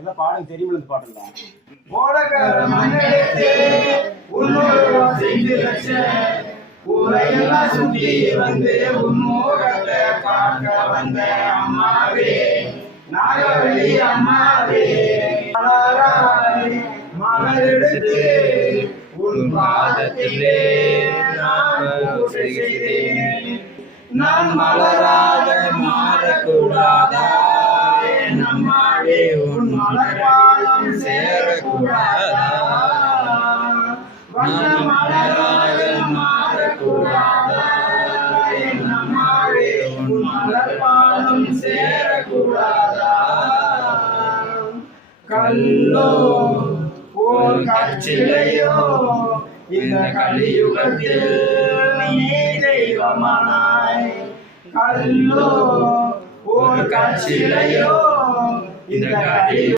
எல்லாம் பாடுங்க தெரியுமா இந்த பாட்டுலாம் ஓடக்கார மண்ணெடுத்து உன்னோட செஞ்சு வச்ச ஊரையெல்லாம் சுத்தி வந்து உன்மோகத்தை பார்க்க வந்த அம்மாவே நாகவழி அம்மாவே மலர் எடுத்து உன் பாதத்திலே நான் பூஜை செய்தேன். நான் மலராக மாறக்கூடாதா என் அம்மாவே உன் மலர்பாதம் சேரக்கூடாதா வண்ண மலராக மாறக்கூடாதா என் அம்மாவே உன் மலர்பாதம் சேரக்கூடாதா கல்லோ ஓர் கற்சிலையோ இந்த கலியுகத்தில் நீ தெய்வமானாய் கல்லோ ஓர் கற்சிலையோ இந்த கலியுகத்தில்